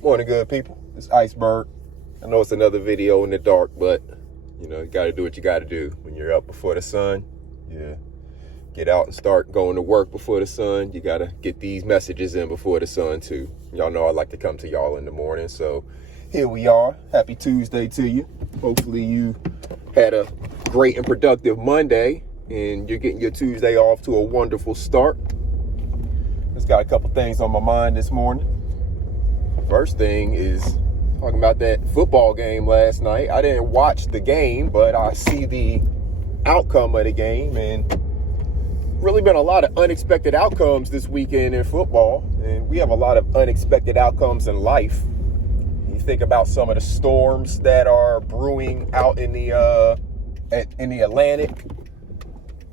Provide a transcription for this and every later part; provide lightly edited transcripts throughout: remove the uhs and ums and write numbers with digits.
Morning, good people. It's Iceberg. I know it's another video in the dark, but you got to do what you got to do when you're up before the sun. Yeah, get out and start going to work before the sun. You got to get these messages in before the sun too. Y'all know I like to come to y'all in the morning, so here we are. Happy Tuesday to you. Hopefully you had a great and productive Monday, and you're getting your Tuesday off to a wonderful start. Just got a couple things on my mind this morning. First thing is talking about that football game last night. I didn't watch the game, but I see the outcome of the game, and really been a lot of unexpected outcomes this weekend in football, and we have a lot of unexpected outcomes in life. You think about some of the storms that are brewing out in the Atlantic,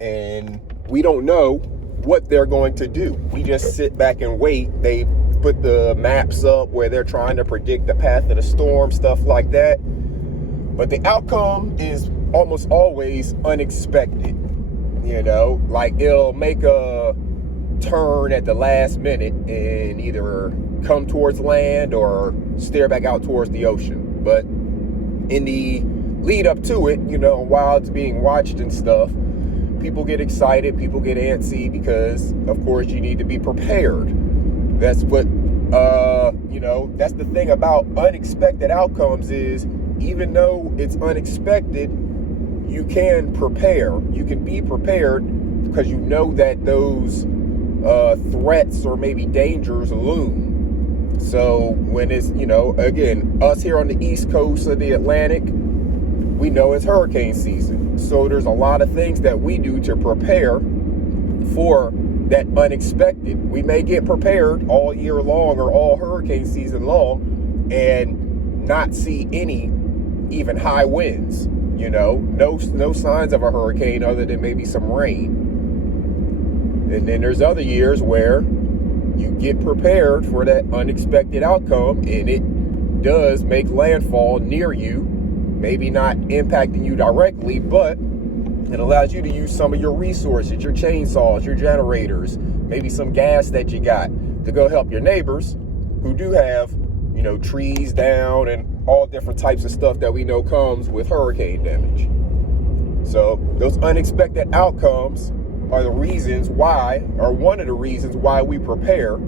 and we don't know what they're going to do. We just sit back and wait. They put the maps up where they're trying to predict the path of the storm, stuff like that. But the outcome is almost always unexpected. Like it'll make a turn at the last minute and either come towards land or steer back out towards the ocean. But in the lead up to it, while it's being watched and stuff, people get excited, people get antsy because, of course, you need to be prepared. That's what, that's the thing about unexpected outcomes is even though it's unexpected, you can prepare. You can be prepared because you know that those threats or maybe dangers loom. So when it's, again, us here on the East Coast of the Atlantic, we know it's hurricane season. So there's a lot of things that we do to prepare for that unexpected. We may get prepared all year long or all hurricane season long and not see any even high winds, no signs of a hurricane other than maybe some rain. And then there's other years where you get prepared for that unexpected outcome and it does make landfall near you, maybe not impacting you directly, but it allows you to use some of your resources, your chainsaws, your generators, maybe some gas that you got to go help your neighbors who do have, trees down and all different types of stuff that we know comes with hurricane damage. So those unexpected outcomes are the reasons why, or one of the reasons why we prepare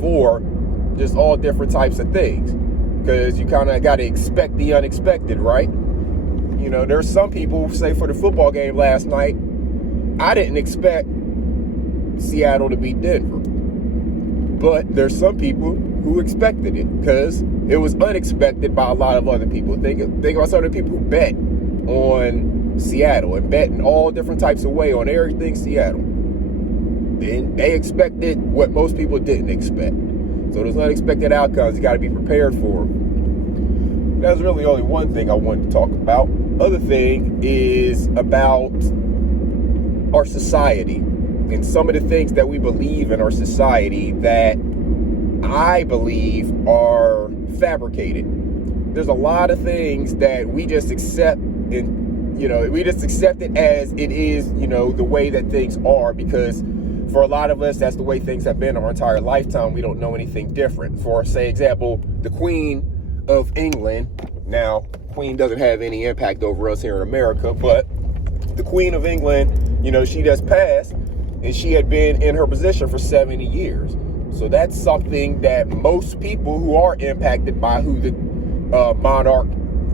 for just all different types of things. Because you kind of got to expect the unexpected, right? There's some people, say for the football game last night, I didn't expect Seattle to beat Denver. But there's some people who expected it because it was unexpected by a lot of other people. Think about some of the people who bet on Seattle and bet in all different types of way on everything Seattle. And they expected what most people didn't expect. So those unexpected outcomes, you got to be prepared for them. That's really only one thing I wanted to talk about. Other thing is about our society and some of the things that we believe in our society that I believe are fabricated. There's a lot of things that we just accept and, we just accept it as it is, the way that things are, because for a lot of us, that's the way things have been our entire lifetime. We don't know anything different. For, say, example, the Queen of England. Now, Queen doesn't have any impact over us here in America, but the Queen of England, she just passed, and she had been in her position for 70 years. So that's something that most people who are impacted by who the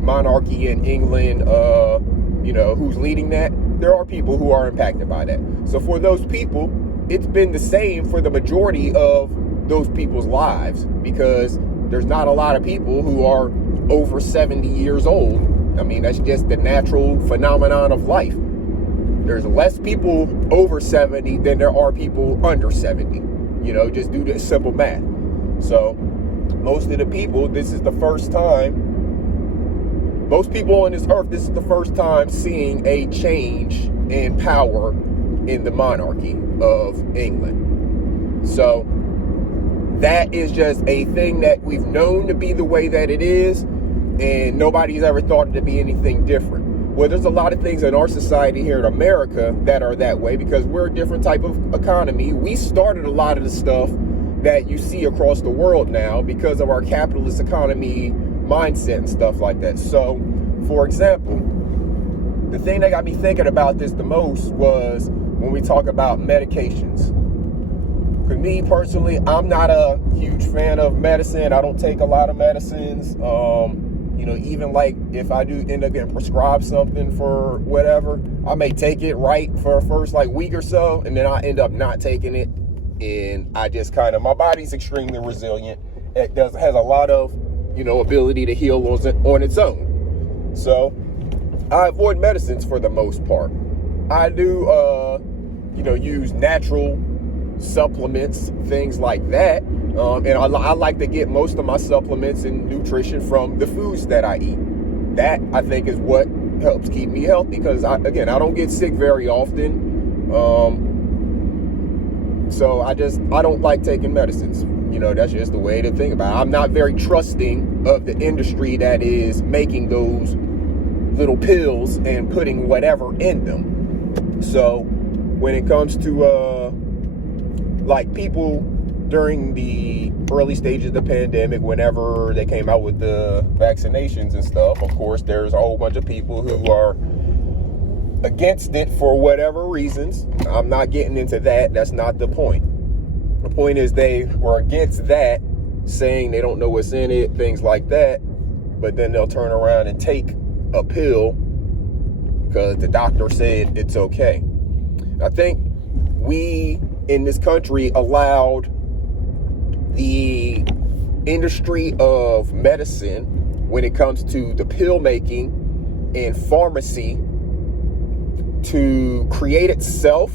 monarchy in England, who's leading that, there are people who are impacted by that. So for those people, it's been the same for the majority of those people's lives, because there's not a lot of people who are over 70 years old. I mean, that's just the natural phenomenon of life. There's less people over 70 than there are people under 70, just due to simple math. So most of the people, this is the first time, most people on this earth, this is the first time seeing a change in power in the monarchy of England. So that is just a thing that we've known to be the way that it is, and nobody's ever thought it to be anything different. Well, there's a lot of things in our society here in America that are that way because we're a different type of economy. We started a lot of the stuff that you see across the world now because of our capitalist economy mindset and stuff like that. So, for example, the thing that got me thinking about this the most was when we talk about medications. For me personally, I'm not a huge fan of medicine. I don't take a lot of medicines. Even like if I do end up getting prescribed something for whatever, I may take it right for a first like week or so, and then I end up not taking it. And I just my body's extremely resilient. It has a lot of, ability to heal on its own. So I avoid medicines for the most part. I do, use natural supplements, things like that. And I like to get most of my supplements and nutrition from the foods that I eat. That, I think, is what helps keep me healthy because, I don't get sick very often. So I don't like taking medicines. That's just the way to think about it. I'm not very trusting of the industry that is making those little pills and putting whatever in them. So when it comes to people during the early stages of the pandemic, whenever they came out with the vaccinations and stuff, of course, there's a whole bunch of people who are against it for whatever reasons. I'm not getting into that. That's not the point. The point is they were against that, saying they don't know what's in it, things like that. But then they'll turn around and take a pill because the doctor said it's okay. I think we in this country allowed the industry of medicine, when it comes to the pill making and pharmacy, to create itself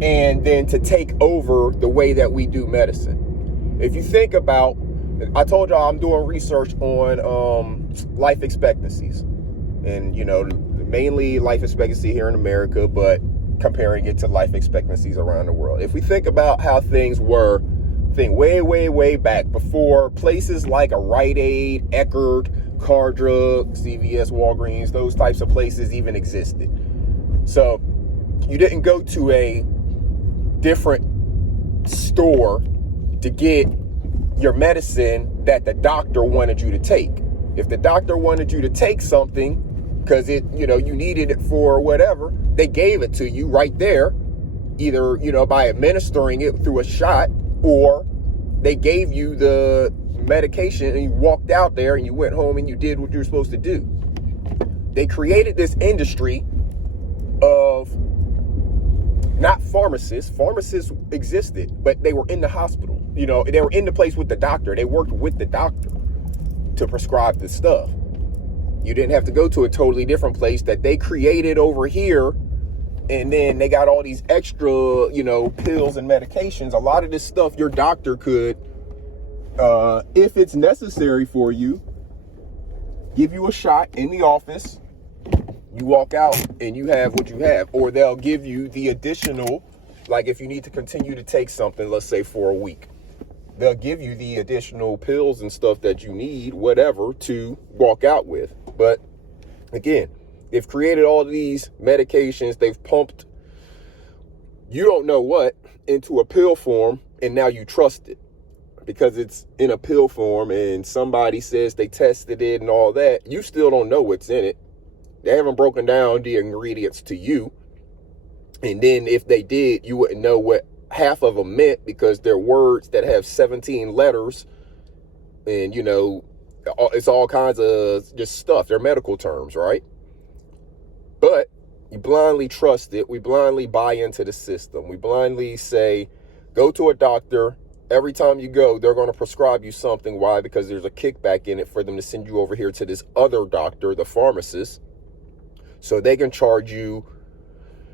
and then to take over the way that we do medicine. If you think about, I told y'all I'm doing research on life expectancies, and mainly life expectancy here in America, but comparing it to life expectancies around the world. If we think about how things were, think way back before places like a Rite Aid, Eckerd, Car Drug, CVS, Walgreens, those types of places even existed. So you didn't go to a different store to get your medicine that the doctor wanted you to take. If the doctor wanted you to take something because you needed it for whatever, they gave it to you right there, either, by administering it through a shot, or they gave you the medication and you walked out there and you went home and you did what you were supposed to do. They created this industry of not pharmacists. Pharmacists existed, but they were in the hospital. They were in the place with the doctor. They worked with the doctor to prescribe the stuff. You didn't have to go to a totally different place that they created over here. And then they got all these extra, pills and medications. A lot of this stuff your doctor could, if it's necessary for you, give you a shot in the office. You walk out and you have what you have. Or they'll give you the additional, like if you need to continue to take something, let's say for a week, they'll give you the additional pills and stuff that you need, whatever, to walk out with. But again, they've created all these medications. They've pumped, you don't know what, into a pill form, and now you trust it because it's in a pill form and somebody says they tested it and all that. You still don't know what's in it. They haven't broken down the ingredients to you. And then if they did, you wouldn't know what half of them meant because they're words that have 17 letters and, it's all kinds of just stuff. They're medical terms, right? But you blindly trust it. We blindly buy into the system. We blindly say, go to a doctor. Every time you go, they're going to prescribe you something. Why? Because there's a kickback in it for them to send you over here to this other doctor, the pharmacist. So they can charge you,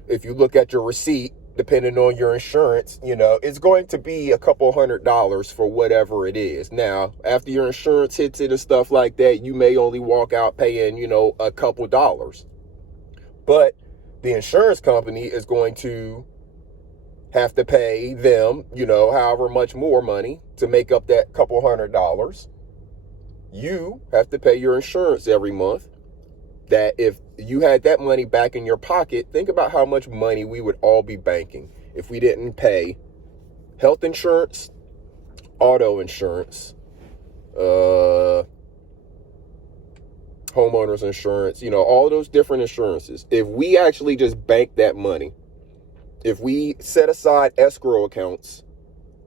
if you look at your receipt, depending on your insurance, it's going to be a couple $100 for whatever it is. Now, after your insurance hits it and stuff like that, you may only walk out paying, a couple dollars. But the insurance company is going to have to pay them, however much more money to make up that couple $100. You have to pay your insurance every month. That if you had that money back in your pocket, think about how much money we would all be banking if we didn't pay health insurance, auto insurance, homeowners insurance, all those different insurances. If we actually just bank that money, if we set aside escrow accounts,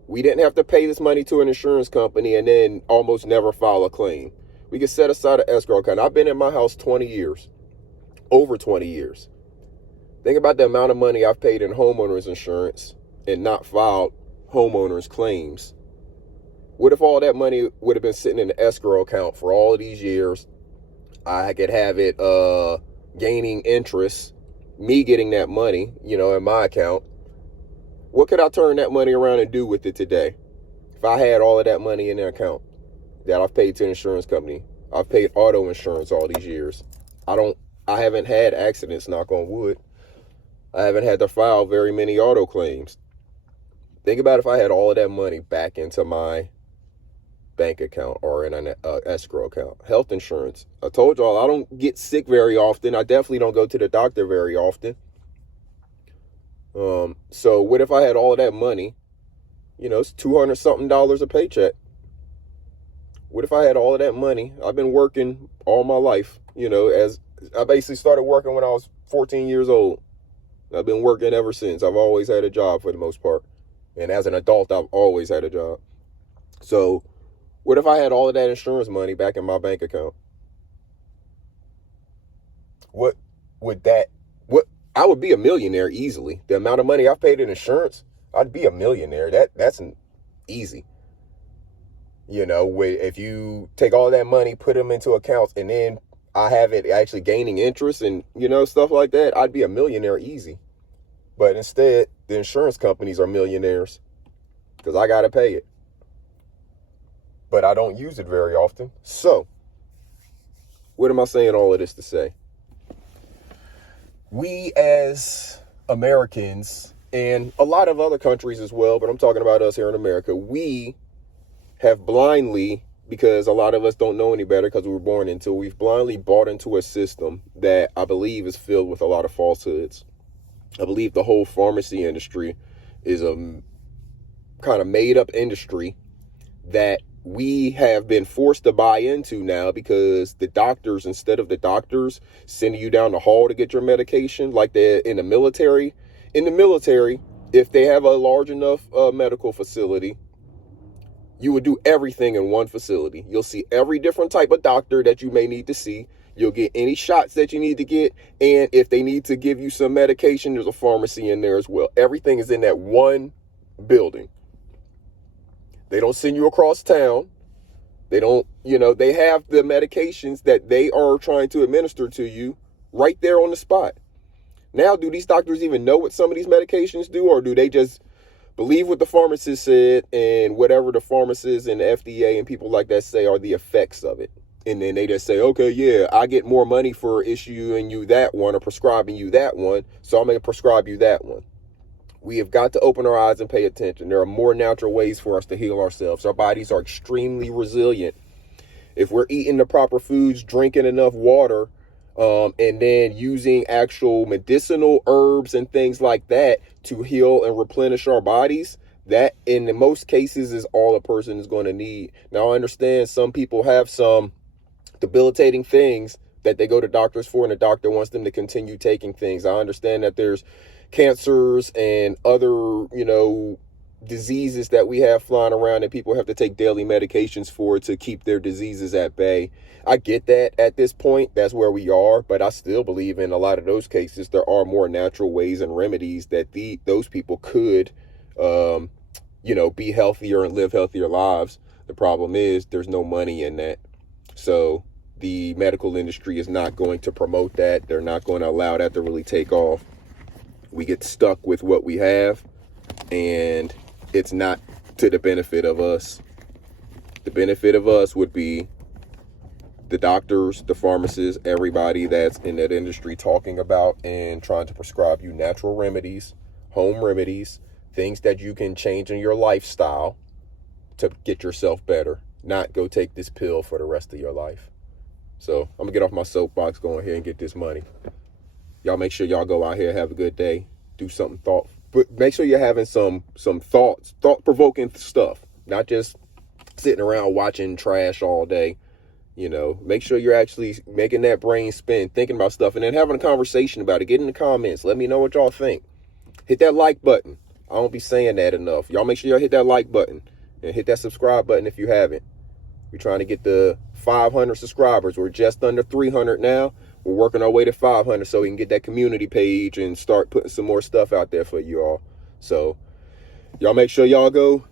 we didn't have to pay this money to an insurance company and then almost never file a claim. We could set aside an escrow account. I've been in my house 20 years, over 20 years. Think about the amount of money I've paid in homeowners insurance and not filed homeowners claims. What if all that money would have been sitting in the escrow account for all of these years? I could have it gaining interest, me getting that money, in my account. What could I turn that money around and do with it today? If I had all of that money in the account that I've paid to an insurance company, I've paid auto insurance all these years. I haven't had accidents, knock on wood. I haven't had to file very many auto claims. Think about if I had all of that money back into my bank account or in an escrow account. Health insurance. I told y'all I don't get sick very often. I definitely don't go to the doctor very often. So what if I had all of that money? It's $200 something a paycheck. What if I had all of that money? I've been working all my life, as I basically started working when I was 14 years old. I've been working ever since. I've always had a job for the most part. And as an adult, I've always had a job. So what if I had all of that insurance money back in my bank account? I would be a millionaire easily. The amount of money I've paid in insurance, I'd be a millionaire. That's easy. If you take all that money, put them into accounts, and then I have it actually gaining interest and, stuff like that, I'd be a millionaire easy. But instead, the insurance companies are millionaires because I got to pay it. But I don't use it very often. So, what am I saying all of this to say? We as Americans, and a lot of other countries as well, but I'm talking about us here in America, we have blindly, because a lot of us don't know any better because we were born into, we've blindly bought into a system that I believe is filled with a lot of falsehoods. I believe the whole pharmacy industry is a kind of made up industry that we have been forced to buy into now because the doctors, instead of the doctors sending you down the hall to get your medication, like they're in the military, if they have a large enough medical facility, you would do everything in one facility. You'll see every different type of doctor that you may need to see. You'll get any shots that you need to get. And if they need to give you some medication, there's a pharmacy in there as well. Everything is in that one building. They don't send you across town. They don't, they have the medications that they are trying to administer to you right there on the spot. Now, do these doctors even know what some of these medications do, or do they just believe what the pharmacist said and whatever the pharmacists and the FDA and people like that say are the effects of it? And then they just say, okay, yeah, I get more money for issuing you that one or prescribing you that one, so I'm going to prescribe you that one. We have got to open our eyes and pay attention. There are more natural ways for us to heal ourselves. Our bodies are extremely resilient. If we're eating the proper foods, drinking enough water, and then using actual medicinal herbs and things like that to heal and replenish our bodies, that in most cases is all a person is going to need. Now, I understand some people have some debilitating things that they go to doctors for, and the doctor wants them to continue taking things. I understand that there's cancers and other, diseases that we have flying around and people have to take daily medications for to keep their diseases at bay. I get that at this point, that's where we are, but I still believe in a lot of those cases, there are more natural ways and remedies that those people could, be healthier and live healthier lives. The problem is there's no money in that. So the medical industry is not going to promote that. They're not going to allow that to really take off. We get stuck with what we have, and it's not to the benefit of us. The benefit of us would be the doctors, the pharmacists, everybody that's in that industry talking about and trying to prescribe you natural remedies, home remedies, things that you can change in your lifestyle to get yourself better, not go take this pill for the rest of your life. So I'm gonna get off my soapbox, go ahead and get this money. Y'all make sure y'all go out here, have a good day, do something but make sure you're having some thoughts, thought-provoking stuff, not just sitting around watching trash all day. You know, make sure you're actually making that brain spin, thinking about stuff, and then having a conversation about it. Get in the comments. Let me know what y'all think. Hit that like button. I don't be saying that enough. Y'all make sure y'all hit that like button and hit that subscribe button if you haven't. We're trying to get to 500 subscribers. We're just under 300 now. We're working our way to 500 so we can get that community page and start putting some more stuff out there for you all. So y'all make sure y'all go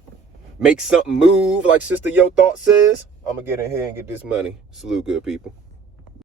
make something move like Sister Yo Thought says. I'm going to get in here and get this money. Salute, good people.